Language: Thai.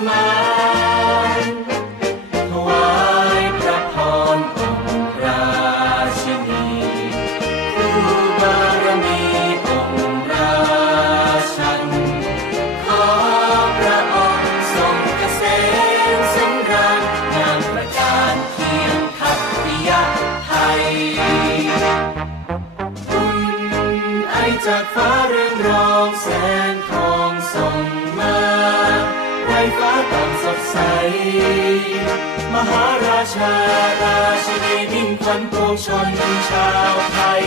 ถวายพระพรองราชินีผู้บารมีองราชัน ขอพระองค์ทรงเกษมสำราญงามประการเคียงทัพพิยะไทยบุญไอจากฟ้าเรืองรองแสง มหาราชา ราชินีนิ่งขวัญปวงชนชาวไทย